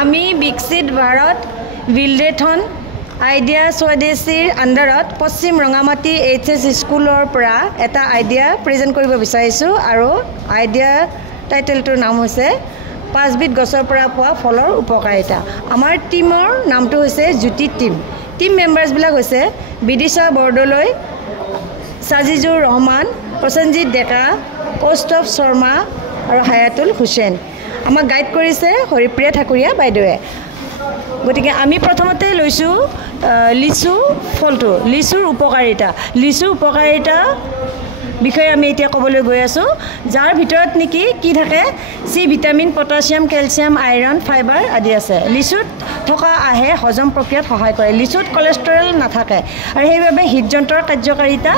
আমি বিকশিত ভাৰত বিলডেথন আইডিয়া স্বদেশীৰ আণ্ডাৰত পশ্চিম ৰঙামাটি এইচএছ স্কুলৰ পৰা এটা আইডিয়া প্ৰেজেণ্ট কৰিব বিচাৰিছোঁ আৰু আইডিয়া টাইটেলটোৰ নাম হৈছে 5বিধ গছৰ পৰা পোৱা ফলৰ উপকাৰিতা। আমাৰ টিমৰ নামটো হৈছে জ্যোতি টিম। টিম মেম্বাৰ্ছবিলাক হৈছে বিদিশা বৰদলৈ, সাজিজুৰ ৰহমান, প্ৰসেনজিৎ ডেকা, কৌস্তভ শৰ্মা আৰু হায়াতুল হুছেইন। আমাক গাইড কৰিছে হৰিপ্ৰিয়া ঠাকুৰীয়া বাইদেৱে। গতিকে আমি প্ৰথমতে লৈছোঁ লিচু ফলটো, লিচুৰ উপকাৰিতা। লিচুৰ উপকাৰিতা বিষয়ে আমি এতিয়া ক'বলৈ গৈ আছোঁ, যাৰ ভিতৰত নেকি কি থাকে, C vitamin, potassium, calcium, iron, fibre আদি আছে। লিচুত থকা আহে হজম প্ৰক্ৰিয়াত সহায় কৰে। লিচুত কলেষ্ট্ৰল নাথাকে আৰু সেইবাবে হৃদযন্ত্ৰৰ কাৰ্যকাৰিতা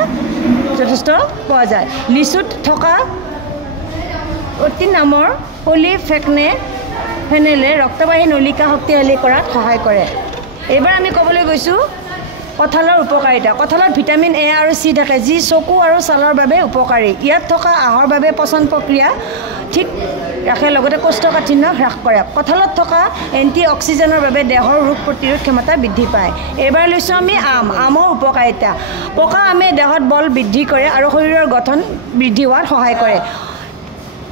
যথেষ্ট পোৱা যায়। লিচুত থকা অতি নামৰ পলিফেনেলে ৰক্তবাহী নলিকা শক্তিশালী কৰাত সহায় কৰে। এইবাৰ আমি ক'বলৈ গৈছোঁ কঁঠালৰ উপকাৰিতা। কঁঠালত ভিটামিন এ আৰু চি থাকে, যি চকু আৰু ছালৰ বাবে উপকাৰী। ইয়াত থকা আহৰ বাবে পচন প্ৰক্ৰিয়া ঠিক ৰাখে, লগতে কোষ্ঠকাঠিন্য হ্ৰাস কৰে। কঁঠালত থকা এণ্টি অক্সিজেনৰ বাবে দেহৰ ৰোগ প্ৰতিৰোধ ক্ষমতা বৃদ্ধি পায়। এইবাৰ লৈছোঁ আমি আম। আমৰ উপকাৰিতা: পকা আমে দেহত বল বৃদ্ধি কৰে আৰু শৰীৰৰ গঠন বৃদ্ধি হোৱাত সহায় কৰে।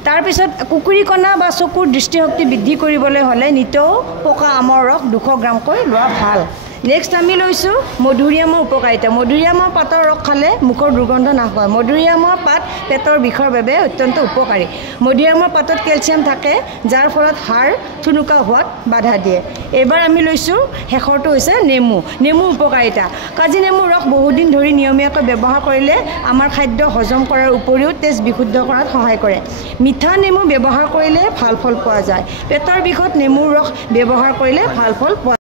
তাৰপিছত কুকুৰীকণা বা চকুৰ দৃষ্টিশক্তি বৃদ্ধি কৰিবলৈ হ'লে নিতৌ পকা আমৰ ৰস 200 গ্ৰামকৈ লোৱা ভাল। নেক্সট আমি লৈছোঁ মধুৰিআমৰ উপকাৰিতা। মধুৰিআমৰ পাতৰ ৰস খালে মুখৰ দুৰ্গন্ধ নাশ হয়। মধুৰিআমৰ পাত পেটৰ বিষৰ বাবে অত্যন্ত উপকাৰী। মধুৰিআমৰ পাতত কেলছিয়াম থাকে, যাৰ ফলত হাড় থুনুকা হোৱাত বাধা দিয়ে। এইবাৰ আমি লৈছোঁ শেষৰটো হৈছে নেমু। নেমুৰ উপকাৰিতা: কাজি নেমুৰ ৰস বহুদিন ধৰি নিয়মীয়াকৈ ব্যৱহাৰ কৰিলে আমাৰ খাদ্য হজম কৰাৰ উপৰিও তেজ বিশুদ্ধ কৰাত সহায় কৰে। মিঠা নেমু ব্যৱহাৰ কৰিলে ভাল ফল পোৱা যায়। পেটৰ বিষত নেমুৰ ৰস ব্যৱহাৰ কৰিলে ভাল ফল পোৱা